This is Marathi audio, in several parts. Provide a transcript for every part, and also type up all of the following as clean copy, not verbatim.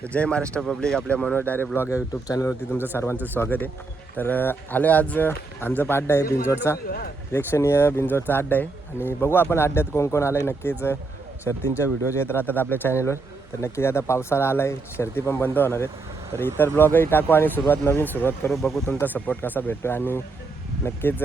तर जय महाराष्ट्र पब्लिक, आपल्या मनोज डायरेक्ट ब्लॉग या यूट्यूब चॅनलवरती तुमचं सर्वांचं स्वागत आहे. तर आलो आज अंजप अड्डा आहे बिंजोडचा, प्रेक्षणीय बिंजोडचा अड्डा आहे. आणि बघू आपण अड्ड्यात कोण कोण आलं आहे. नक्कीच शर्तींच्या व्हिडिओज येत राहतात आपल्या चॅनलवर. तर नक्कीच आता पावसाळा आला आहे, शर्ती पण बंद होणार आहेत. तर इतर ब्लॉगही टाकू आणि नवीन सुरुवात करू. बघू तुमचा सपोर्ट कसा भेटतो आणि नक्कीच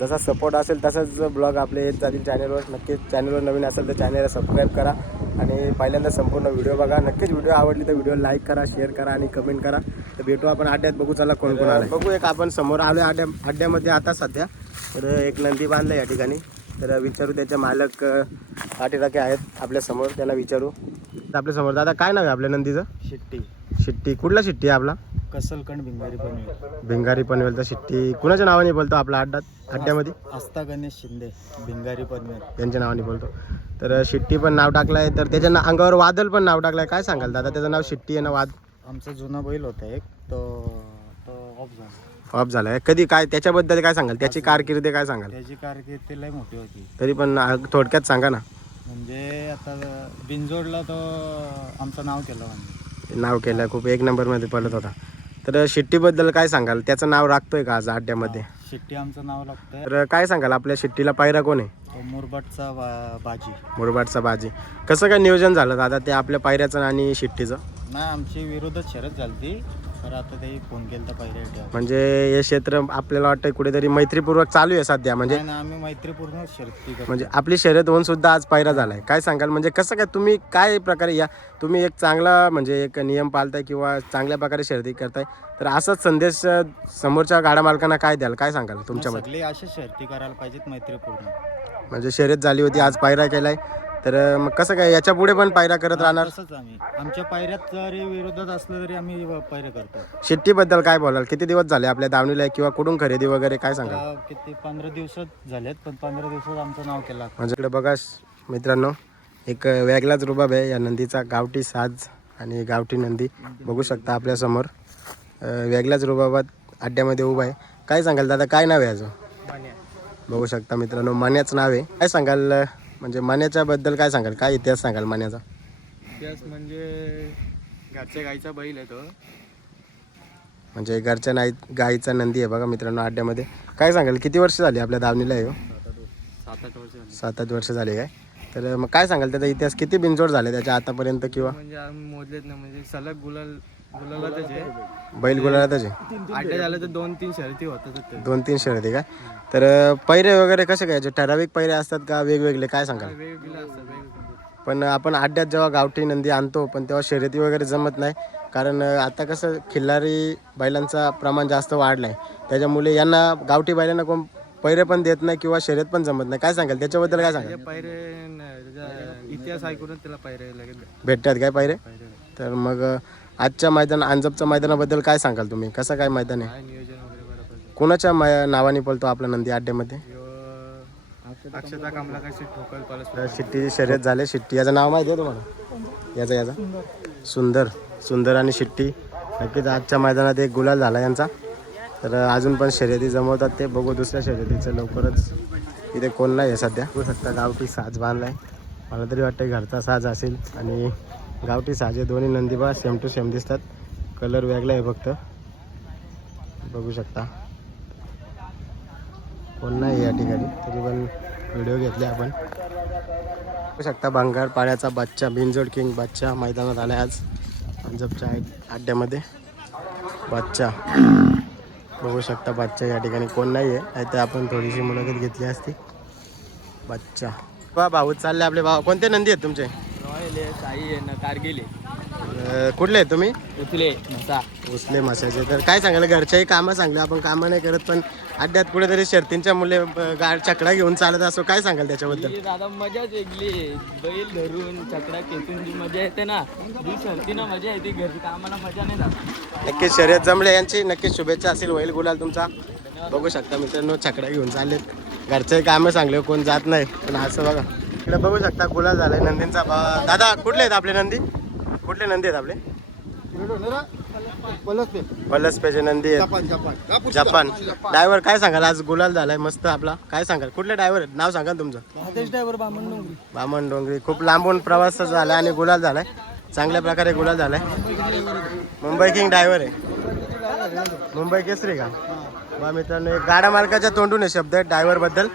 जसा सपोर्ट असेल तसाच ब्लॉग आपले येत जातील चॅनलवर. नक्कीच चॅनलवर नवीन असेल तर चॅनलला सबस्क्राईब करा आणि पहिल्यांदा संपूर्ण व्हिडिओ बघा. नक्कीच व्हिडिओ आवडली तर व्हिडिओ लाईक करा, शेअर करा आणि कमेंट करा. तर भेटू आपण अड्ड्यात. बघू चला कोण कोण आलं. बघू एक आपण समोर आलो अड्ड्यामध्ये आता सध्या. तर एक नंदी बांधला या ठिकाणी. तर विचारू त्याचे मालक पाठीराखे आहेत आपल्यासमोर, त्यांना विचारू. तर आपल्यासमोर दादा काय नाव आहे आपल्या नंदीचं? शिट्टी. शिट्टी. कुठला शिट्टी आहे आपला? कसलकंड भिंगारी पनवेल. भिंगारी पनवेलचा शिट्टी. कुणाच्या नावाने बोलतो आपला अड्ड्यामध्ये? आस्था गणेश शिंदे भिंगारी पनवेल यांच्या नावाने बोलतो. तर शिट्टी पण नाव टाकलं आहे. तर त्याच्या अंगावर वादल पण नाव टाकलं आहे. काय सांगाल दादा, त्याचं नाव शिट्टी आहे ना? आमचा जुना बैल होता एक, तो ऑफ झाला. ऑफ झाला आहे. कधी काय त्याच्याबद्दल काय सांगाल? त्याची कारकिर्दी काय सांगाल? त्याची कारकीर्द लय मोठी होती. तरी पण थोडक्यात सांगा ना. म्हणजे आता बिंजोडला तो आमचं नाव केलं म्हणजे. नाव केलं, खूप एक नंबरमध्ये पडत होता. तर शिट्टीबद्दल काय सांगाल? त्याचं नाव राखतोय का आज अड्ड्यामध्ये? शिट्टी आमचं नाव लागतंय. तर काय सांगाल, आपल्या शिट्टीला पायरा कोण आहे? तो मुरबाडचा बाजी. मुरबाडचा बाजी. कसं काय नियोजन झालं दादा ते आपल्या पायऱ्याचं आणि शिट्टीचं? नाही, आमची विरोधात शरद झाली तर आता ते फोन केला तर पाहिजे. म्हणजे हे क्षेत्र आपल्याला वाटतं कुठेतरी मैत्रीपूर्वक चालू आहे सध्या. म्हणजे आम्ही मैत्रीपूर्ण शर्ती करतो. म्हणजे आपली शर्यत होऊन सुद्धा आज पायरा झालाय. काय सांगाल, म्हणजे कसं काय तुम्ही काय प्रकारे या तुम्ही एक चांगला म्हणजे एक नियम पाळताय किंवा चांगल्या प्रकारे शर्यती करताय, तर असाच संदेश समोरच्या गाडा मालकांना काय द्याल? काय सांगाल तुमच्यामध्ये? सगळे अशा शर्ती करायला पाहिजेत मैत्रीपूर्ण. म्हणजे शर्यत झाली होती, आज पायरा केलाय, तर मग कसं काय याच्या पुढे पण पायरा करत राहणार? तसंच आम्ही आमच्या पायऱ्यात जरी विरोधात असलं तरी आम्ही पायऱ्या करतो. शिट्टीबद्दल काय बोलाल? किती दिवस झाले आपल्या दावणीला किंवा कुठून खरेदी वगैरे काय सांगाल? किती 15 दिवसात झालेत, पण 15 दिवसात आमचं नाव केलं. म्हणजे इकडे बघा मित्रांनो, एक वेगळाच रुबाब आहे या नंदीचा. गावठी साज आणि गावठी नंदी बघू शकता आपल्यासमोर. वेगळ्याच रुबाबात अड्ड्यामध्ये उभा आहे. काय सांगाल दादा, काय नाव आहे याचं? बघू शकता मित्रांनो, मान्याचं नाव आहे. काय सांगाल म्हणजे मान्याच्या बद्दल काय सांगाल? काय इतिहास सांगाल मान्याचा? इतिहास म्हणजे घरच्या गाईचा बैल आहे तो. म्हणजे घरच्या गाईचा नंदी आहे बघा मित्रांनो अड्ड्यामध्ये. काय सांगाल, किती वर्ष झाली आपल्या दावणीला आहे? 7-8 वर्ष. 7-8 वर्ष झाली काय? तर मग काय सांगाल त्याचा इतिहास, किती बिनजोड झाले त्याच्या आतापर्यंत? किंवा म्हणजे आम्ही मोजलेत ना, म्हणजे सलग गुलाला त्याचे बैल गुलाला त्याचे अड्डे झाले तर 2-3 शर्यती होतात. 2-3 शर्यती काय? तर पैरे वगैरे कसे काय? ठराविक पैरे असतात का वेगवेगळे? काय सांगाल? वेगवेगळे असतात. पण आपण अड्ड्यात जेव्हा गावठी नंदी आणतो पण तेव्हा शर्यती वगैरे जमत नाही, कारण आता कसं खिल्लारी बैलांचा प्रमाण जास्त वाढलं आहे. त्याच्यामुळे यांना गावठी बैलांना कोण पैरे पण देत नाही किंवा शर्यत पण जमत नाही. काय सांगाल त्याच्याबद्दल? काय सांगाल? पैरे इतिहास ऐकूनच त्याला पैरे लगेच भेटतात काय पैरे? तर मग आजच्या अंजपच्या मैदानाबद्दल काय सांगाल तुम्ही? कसं काय मैदान आहे? नियोजन वगैरे बरोबर. कोणाच्या नावाने पळतो आपला नंदी अड्ड्यामध्ये? अक्षता कामला काय ठोकल पालस. शिट्टी शर्यत झाले. शिट्टी याचं नाव माहिती आहे तुम्हाला? याचा सुंदर आणि शिट्टी. नक्कीच आजच्या मैदानात एक गुलाल झाला यांचा. तर अजून पण शर्यती जमवतात ते. बघू दुसऱ्या शर्यतीचं लवकरच. इथे कोण नाही आहे सध्या. बघू शकता गावठी साज बांधला आहे. मला तरी वाटतं घरचा साज असेल. आणि गावठी साज हे दोन्ही नंदी बा सेम टू सेम दिसतात. कलर वेगळा आहे फक्त. बघू शकता कोण नाही या ठिकाणी, तरी पण व्हिडिओ घेतले आपण. बघू शकता भंगार पाड्याचा बच्चा, बिनजोड किंग बच्चा मैदानात आला आज अंजपच्या अड्ड्यामध्ये. बच्चा बघू शकता, बच्चा या ठिकाणी कोण नाही आहे, नाही तर आपण थोडीशी मुलाखत घेतली असती. बच्चा बा भाऊ चालले आपले. भाऊ कोणते नंदी आहेत तुमचे? रॉयल आहे, साई आहे ना, कारगिल आहे. कुठले आहेत तुम्ही? उचले मसाचे. तर काय सांगाल, घरच्याही कामं सांगले आपण, कामं नाही करत पण अड्ड्यात कुठेतरी शर्तींच्या मुले चकडा घेऊन चालत असो. काय सांगाल त्याच्याबद्दल? दादा मजाच वेगळी. बैल धरून चकडा खेचून जी मजा येते ना, जी शर्तीनं मजा येते, घरी कामाला मजा नाही जात. नक्कीच शर्यत जमले यांची. नक्कीच शुभेच्छा असेल, होईल गुलाल तुमचा. बघू शकता मित्रांनो, छकडा घेऊन चाललेत. घरचे कामं सांगले कोण जात नाही, पण असं बघा इकडे बघू शकता गुलाल झालाय नंदींचा. दादा कुठले आहेत आपले नंदी? कुठले नंदी आहेत आपले? पलसपेचे नंदी आहेत. जपान. ड्रायव्हर काय सांगाल, आज गुलाल झालाय मस्त आपला. काय सांगाल, कुठले ड्रायव्हर आहेत? नाव सांगा तुमचं. ड्रायव्हर बामण डोंगरी. बामण डोंगरी. खूप लांबून प्रवास झाला आणि गुलाल झालाय. चांगल्या प्रकारे गुलाल झालाय. मुंबई किंग ड्रायव्हर आहे, मुंबई केसरी का बा मित्रांनो. एक गाडा मालकाच्या तोंडून आहे शब्द ड्रायव्हर बद्दल.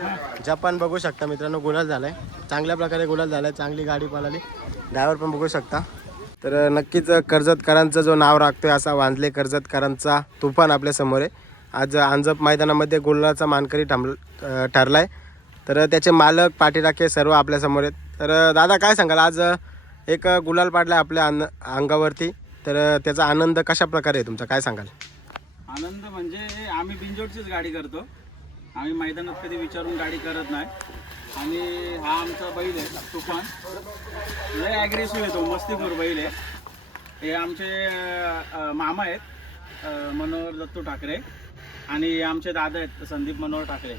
जपान बघू शकता मित्रांनो, गुलाल झालाय, चांगल्या प्रकारे गुलाल झालाय, चांगली गाडी पळाली. ड्रायव्हर पण बघू शकता. तर नक्कीच कर्जतकरांचं जो नाव राखतोय असा वांजले कर्जतकरांचा तुफान आपल्या समोर आहे. आज अंजप मैदानामध्ये गुलालाचा मानकरी ठरलाय. तर त्याचे मालक पाठीराखे सर्व आपल्या समोर आहेत. तर दादा काय सांगाल, आज एक गुलाल पाडला आपल्या अंगावरती, तर त्याचा आनंद कशा प्रकारे आहे तुमचा, काय सांगाल? आनंद म्हणजे आम्ही बिंजोडचीच गाडी करतो, आम्ही मैदानात कधी विचारून गाडी करत नाही. आणि हा आमचा बैल आहे तुफान, लय ॲग्रेसिव्ह आहे तो, मस्तीखोर बैल आहे. हे आमचे मामा आहेत मनोहर दत्तू ठाकरे, आणि आमचे दादा आहेत संदीप मनोहर ठाकरे.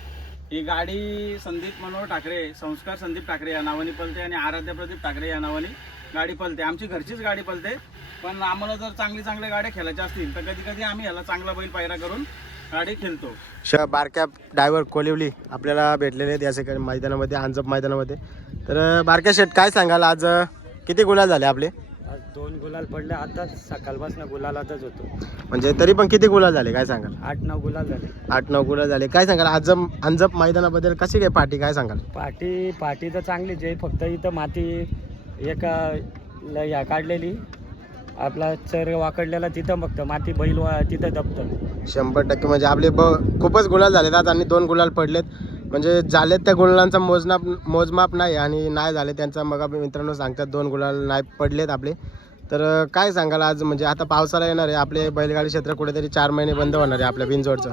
ही गाडी संदीप मनोहर ठाकरे, संस्कार संदीप ठाकरे या नावाने पळते, आणि आराध्य प्रदीप ठाकरे या नावाने गाडी पळते. आमची घरचीच गाडी पळते, पण आम्हाला जर चांगल्या गाड्या खेळायच्या असतील तर कधी कधी आम्ही ह्याला चांगला बैल पायरा करून गाडी खेळतो. बारक्या ड्रायव्हर कोलिवली आपल्याला भेटलेले आहेत या ठिकाणी मैदानामध्ये, अंजप मैदानामध्ये. तर बारक्या शेट काय सांगाल, आज किती गुलाल झाले आपले? आज 2 गुलाल पडले, आता सकाळपासून गुलालातच होतो. म्हणजे तरी पण किती गुलाल झाले काय सांगाल? 8-9 गुलाल झाले. 8-9 गुलाल झाले. काय सांगाल आज अंजप मैदानाबद्दल, कशी काय पार्टी, काय सांगाल? पाठी तर चांगलीच आहे, फक्त इथं माती एक ह्या काढलेली, आपला चर वाकडलेला, तिथं फक्त माती बैल तिथं दबतं. 100% म्हणजे आपले खूपच गुलाल झालेत आज, आणि 2 गुलाल पडलेत. म्हणजे झालेत त्या गुलालांचा मोजमाप नाही, आणि नाही झाले त्यांचा मग मित्रांनो सांगतात 2 गुलाल नाही पडलेत आपले. तर काय सांगाल आज, म्हणजे आता पावसाळा येणार आहे, आपले बैलगाडी क्षेत्र कुठेतरी 4 महिने बंद होणार आहे आपल्या बिनजोडचं.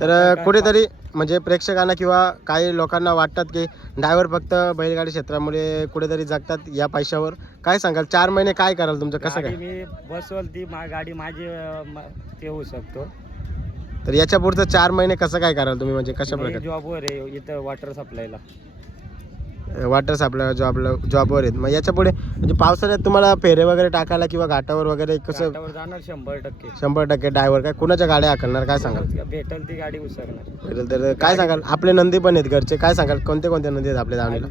तर कुठेतरी म्हणजे प्रेक्षकांना किंवा काही लोकांना वाटतात की ड्रायव्हर फक्त बैलगाडी क्षेत्रामुळे कुठेतरी जगतात या पैशावर. काय सांगाल 4 महिने काय कराल तुमचं, कसं काय? मी बसवल ती गाडी माझी ते होऊ शकतो. तर याच्या पुढचं 4 महिने कसं काय कराल तुम्ही, म्हणजे कशा प्रकारे? जॉबवर आहे इथं वॉटर सप्लायला. वॉटर सप्लाय जॉबवर आहेत. मग याच्या पुढे म्हणजे पावसाळ्यात तुम्हाला फेरे वगैरे टाकायला किंवा घाटावर वगैरे कसं? घाटावर जाणार 100%. 100% ड्रायव्हर काय कुणाच्या गाड्या हाकलणार, काय सांगाल? भेटल ती गाडी उसरणार. तर काय सांगाल, आपले नंदी पण आहेत घरचे, काय सांगाल कोणते कोणते नंदी आहेत आपल्या दावणीला?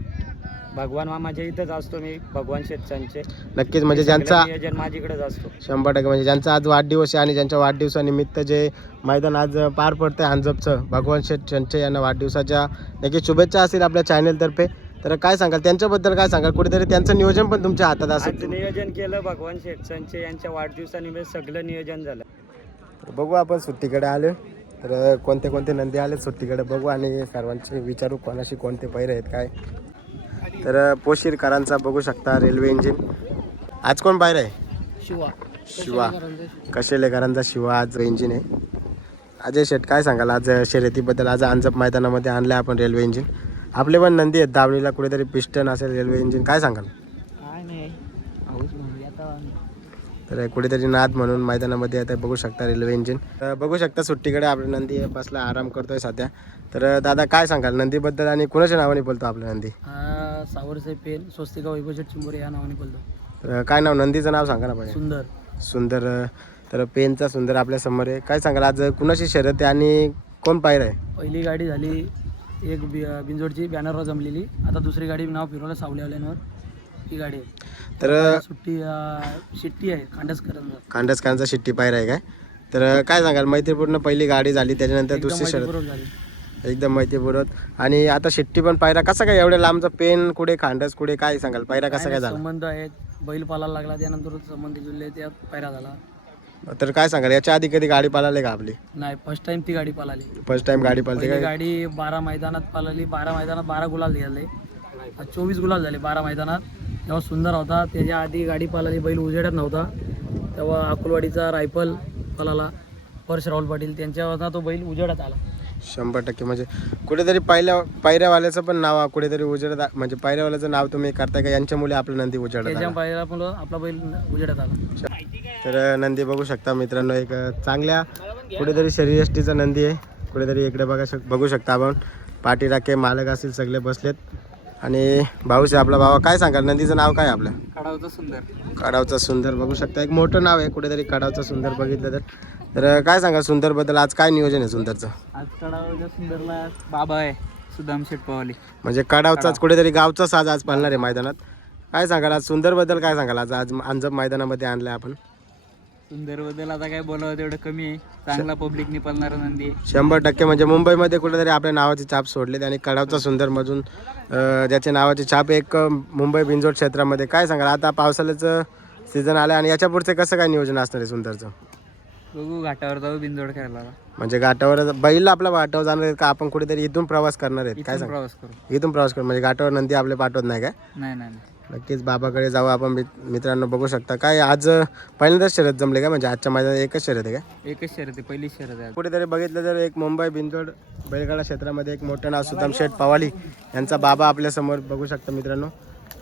भगवान मामाच्या इथंच असतो मी, भगवान शेठचांचे. नक्कीच म्हणजे ज्यांचा नियोजन माझ्याकडेच असतो. 100% म्हणजे ज्यांचा आज वाढदिवस आहे, आणि ज्यांच्या वाढदिवसानिमित्त जे मैदान आज पार पडतंय अंजपचं, भगवान शेठ चंचे यांना वाढदिवसाच्या नक्कीच शुभेच्छा असतील आपल्या चॅनलतर्फे. तर काय सांगाल त्यांच्याबद्दल, काय सांगाल? कुठेतरी त्यांचं नियोजन पण तुमच्या हातात आज असेल. नियोजन केलं भगवान शेठचांचे यांच्या वाढदिवसानिमित्त, सगळं नियोजन झालं. बघू आपण सुट्टीकडे आलो, तर कोणते कोणते नंदी आले सुट्टीकडे बघू, आणि सर्वांचे विचारू कोणाशी कोणते पैरे आहेत काय. तर पोशीरकरांचा बघू शकता रेल्वे इंजिन. आज कोण बाहेर आहे? शिवा कशेलेकरांचा शिवा आज इंजिन आहे. अजय शेठ काय सांगाल आज शर्यतीबद्दल? आज अंजप मैदानामध्ये आणलं आपण रेल्वे इंजिन. आपले पण नंदी आहेत दावणीला, कुठेतरी पिस्टन असेल रेल्वे इंजिन, काय सांगाल? तर कुठेतरी नाद म्हणून मैदानामध्ये आता बघू शकता रेल्वे इंजिन. तर बघू शकता सुट्टीकडे आपला नंदी बसला, आराम करतोय सध्या. तर दादा काय सांगाल नंदीबद्दल, आणि कुणाच्या नावाने बोलतो आपला नंदी? सावरचे पेन स्वस्तिका वैभवशेठ चिंबोरे या नावाने बोलतो. तर काय नाव नंदीचं नाव सांगा ना पाहिजे. सुंदर. तर पेनचा सुंदर आपल्या समोर आहे. काय सांगाल आज कुणाशी शर्यत आहे आणि कोण पायर आहे? पहिली गाडी झाली एक बिंजोडची बॅनरवर जमलेली, आता दुसरी गाडी नाव फिरवलं सावलेवाल्यांवर, ही गाडी आहे. तर शिट्टी आहे खांडसकरांचा शिट्टी पायर आहे काय? तर काय सांगाल मैत्रीपूर्ण पहिली गाडी झाली, त्याच्यानंतर दुसरी शर्यत झाली एकदम मैत्रीपूर्वक, आणि आता शिट्टी पण पायरा कसा काय एवढ्या लांबचा पेन कुठे खांडस कुठे, काय सांगाल पायरा कसा काय झाला? संबंध आहेत, बैल पालायला लागला त्यानंतर संबंध जुळले, त्यात पायरा झाला. तर काय सांगाल याच्या आधी कधी गाडी पालाली का आपली? नाही, फर्स्ट टाइम ती गाडी पालाली. फर्स्ट टाइम गाडी पालते काय? गाडी 12 मैदानात पालाली, 12 मैदानात 12 गुलाल झाले, 24 गुलाल झाले 12 मैदानात. तेव्हा सुंदर होता, त्याच्या आधी गाडी पालाली, बैल उजेड्यात नव्हता तेव्हा अकोलवाडीचा रायफल पालाला, परश राहुल पाटील त्यांच्यावर तो बैल उजेड्यात आला. 100% म्हणजे कुठेतरी पायऱ्यावाल्याचं पण नाव कुठेतरी उजेडात, म्हणजे पायऱ्यावाल्याचं नाव तुम्ही करताय का? यांच्यामुळे आपलं नंदी उजेडात आला. पायऱ्यामुळं आपला बैल उजेड्यात आला. तर नंदी बघू शकता मित्रांनो, एक चांगल्या कुठेतरी शरीरयष्टीचा नंदी आहे. कुठेतरी इकडे बघू शकता आपण, पाठीराखे मालक असतील सगळे बसलेत, आणि भाऊसे आपला भावा. काय सांगाल नंदीचं नाव काय आपलं? कडावचा सुंदर बघू शकता, एक मोठं नाव आहे कुठेतरी कडावचा सुंदर बघितलं तर. तर काय सांगा सुंदर बद्दल, आज काय नियोजन आहे सुंदरचं? आज कडावच्या सुंदरला बाबा आहे सुदाम शेठ पवाली, म्हणजे कडावचाच कुठेतरी गावचा साज आज पाळणार आहे मैदानात. काय सांगाल आज सुंदरबद्दल काय सांगाल आज आज अंजप मैदानामध्ये आणलं आपण? सुंदरबद्दल आता काय बोलावं तेवढं कमी आहे. चांगला पब्लिकने पळणारा नंदी आहे. 100% म्हणजे मुंबईमध्ये कुठेतरी आपल्या नावाची छाप सोडली आणि कडावचा सुंदरमधून ज्याच्या नावाची छाप एक मुंबई बिंजोड क्षेत्रामध्ये. काय सांगाल आता पावसाळ्याचं सीझन आलं आणि याच्या पुढचं कसं काय नियोजन असणार आहे सुंदरचं? बघू घाटावर जाऊ बिंदोड खेळायला. म्हणजे घाटावर बैल आपला घाटावर जाणार आहेत का आपण कुठेतरी इथून प्रवास करणार आहेत? काय सांग प्रवास करू. इथून प्रवास कर म्हणजे घाटावर नंदी आपले पाठवत नाही काय? नाही नाही नक्कीच बाबाकडे जाऊ आपण. मित्रांनो बघू शकता काय आज पहिल्यांदाच शर्यत जमले का? म्हणजे आजच्या मैदानात एकच शर्यत आहे का? एकच शर्यत आहे, पहिली शर्यत आहे. कुठेतरी बघितलं तर एक मुंबई बिंजोड बैलगाडा क्षेत्रामध्ये एक मोठं नाव सुदाम शेठ पवाली यांचा बाबा आपल्यासमोर बघू शकता मित्रांनो.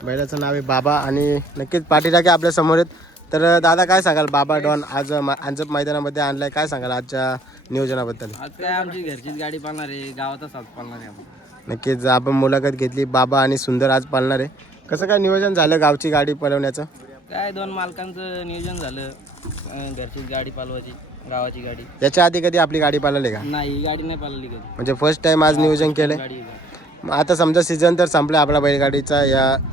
बैलाचं नाव आहे बाबा आणि नक्कीच पाठीराखे आपल्या समोर आहेत. तर दादा काय सांगाल बाबा डॉन आज अंजप मैदानामध्ये आणलाय, काय सांगाल आजच्या नियोजनाबद्दल? आज काय आमची घरचीच गाडी पाळणार आहे, गावातच आज पाळणार आहे आपण. नक्कीच आपण मुलाखत घेतली. बाबा आणि सुंदर आज पाळणार आहे. कसं काय नियोजन झालं गावची गाडी पळवण्याचं? काय 2 मालकांचं नियोजन झालं, घरचीच गाडी पालवायची, गावाची गाडी. याच्या आधी कधी आपली गाडी पाळली का? नाही, ही गाडी नाही पाळली कधी. म्हणजे फर्स्ट टाइम आज नियोजन केलंय. गाडी मग आता समजा सीझन तर संपलाय आपला बैलगाडीचा,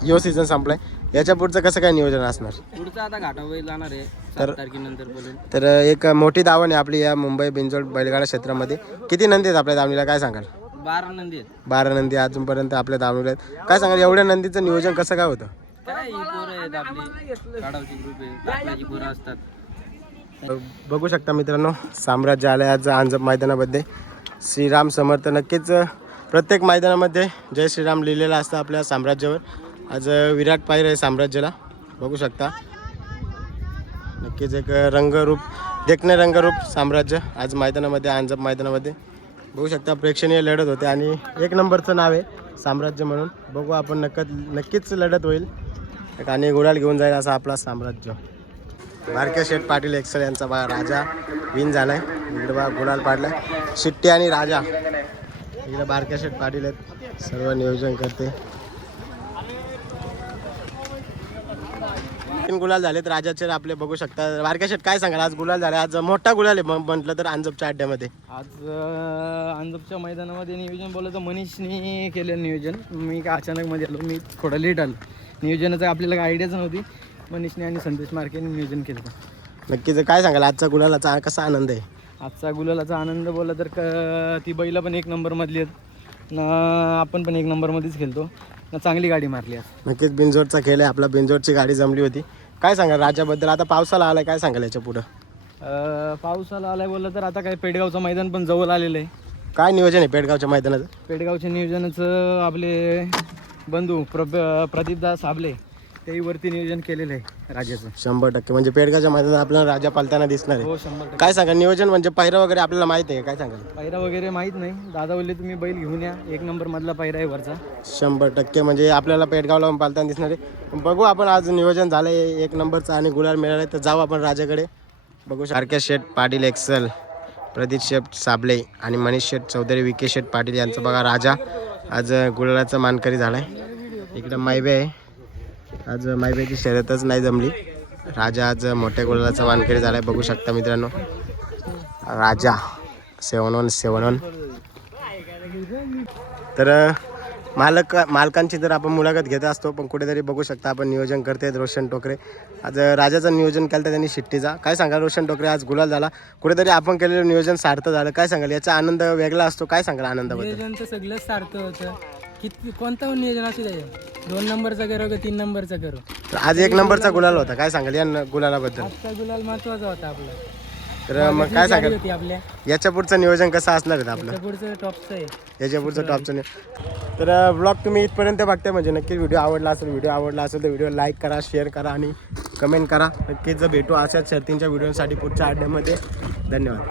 यो सीझन संपलाय, याच्या पुढचं कसं काय नियोजन असणार? पुढचं आता घाटावर जाणार आहे 7 तारखेनंतर बोलून. तर एक मोठी दावण आहे आपली या मुंबई बिंजोड बैलगाडा क्षेत्रामध्ये. किती नंदी आहेत आपल्या दावणीला काय सांगाल? 12 नंदी आहेत. 12 नंदी अजूनपर्यंत आपल्या दावणीला आहेत. काय सांगाल एवढ्या नंदीचं नियोजन कसं काय होतं? काय ही पोरं आहेत आपली, काढावची ग्रुप आहे, कापडाची पोरं असतात. बघू शकता मित्रांनो साम्राज्य आलं आज अंजप मैदानामध्ये. श्रीराम समर्थ. नक्कीच प्रत्येक मैदानामध्ये जय श्रीराम लिहिलेलं असतं आपल्या साम्राज्यावर. आज विराट पायर आहे साम्राज्याला बघू शकता. नक्कीच एक रंगरूप देखणे रंगरूप साम्राज्य आज मैदानामध्ये अंजप मैदानामध्ये बघू शकता. प्रेक्षणीय लढत होते आणि 1 नंबरचं नाव आहे साम्राज्य म्हणून. बघू आपण नक्कीच लढत होईल आणि गुलाल घेऊन जाईल असा आपला साम्राज्य. बारके शेठ पाटील एक्सल यांचा बा राजा विन झालाय. इकडे बा गुलाल पाडलाय शिट्टी आणि राजा. इकडे बारके शेठ पाटील आहेत, सर्व नियोजन करते. 3 गुलाल झालेत राजाचे आपले बघू शकता. बारके शेठ काय सांगाल आज गुलाल झाले, आज मोठा गुलाल आहे म्हटलं तर अंजपच्या अड्ड्यामध्ये? आज अंजपच्या मैदानामध्ये नियोजन बोललं तर मनीषने केलं नियोजन. मी काय अचानक मध्ये आलो, मी थोडं लेट आलो. नियोजनाचं आपल्याला काही आयडियाच नव्हती. मनीषने आणि संदेश मार्केने नियोजन केलं. नक्कीच काय सांगाल आजचा गुलालाचा कसा आनंद आहे? आजचा गुलालाचा आनंद बोलला तर ती बैला पण 1 नंबरमधली आहेत ना, आपण पण 1 नंबरमध्येच खेळतो ना, चांगली गाडी मारली आज. नक्कीच बिंजोडचा खेळ आहे आपला. बिंजोडची गाडी जमली होती. काय सांगाल राजाबद्दल? आता पावसाला आलाय, काय सांगाल याच्या पुढं? पावसाला आलाय बोललं तर आता काय पेडगावचं मैदान पण जवळ आलेलं आहे. काय नियोजन आहे पेडगावच्या मैदानाचं? पेडगावच्या नियोजनाचं आपले बंधू प्रदीपदास साबले तेही वरती नियोजन केलेलं आहे राजाचं. 100% म्हणजे पेडगावच्या मैदानात आपल्याला राजा पालताना दिसणार आहे. हो 100%. काय सांगा नियोजन म्हणजे पायरा वगैरे आपल्याला माहिती आहे, काय सांगाल? पायरा वगैरे माहीत नाही. दादा बोलले तुम्ही बैल घेऊन या, 1 नंबर मधला पायरा आहे वरचा. 100% म्हणजे आपल्याला पेडगावला पालताना दिसणार आहे. बघू आपण आज नियोजन झालंय 1 नंबरचं आणि गुलाल मिळालाय. तर जाऊ आपण राजाकडे. बघू सारख्या शेठ पाटील एक्सल, प्रदीप शेठ साबले आणि मनीष शेठ चौधरी, विके शेठ पाटील यांचं बघा राजा आज गुलालाचा मानकरी झालाय. इकडं मायबे आहे, आज मायबेची शर्यतच नाही जमली. राजा आज मोठ्या गुलालाचा मानकरी झालाय बघू शकता मित्रांनो. राजा 7-1. तर मालकांची जर आपण मुलाखत घेत असतो पण कुठेतरी बघू शकता आपण नियोजन करते रोशन टोकरे. आज राजाचं नियोजन केलं त्यांनी शिट्टीचा. काय सांगाल रोशन टोकरे आज गुलाल झाला, कुठेतरी आपण केलेलं नियोजन सार्थ झालं, काय सांगाल? याचा आनंद वेगळा असतो, काय सांगाल आनंदाबद्दल? नियोजन तर सगळंच सारखं होतं. किती कोणतं नियोजन असू द्या, 2 नंबरचा करो का 3 नंबरचा करो, तर आज 1 नंबरचा गुलाल होता. काय सांगाल या गुलालाबद्दल? आजचा गुलाल महत्वाचा होता आपला. तर मग काय सांगाल होती आपल्या याच्या पुढचं नियोजन कसं असणार आहे आपलं? पुढचं टॉपचं आहे. याच्या पुढचं टॉपचं तर ब्लॉग तुम्ही इथपर्यंत बघताय म्हणजे नक्कीच व्हिडिओ आवडला असेल तर व्हिडिओ लाईक करा, शेअर करा आणि कमेंट करा. नक्कीच भेटू अशाच शर्तींच्या व्हिडिओसाठी पुढच्या अड्ड्यामध्ये. धन्यवाद.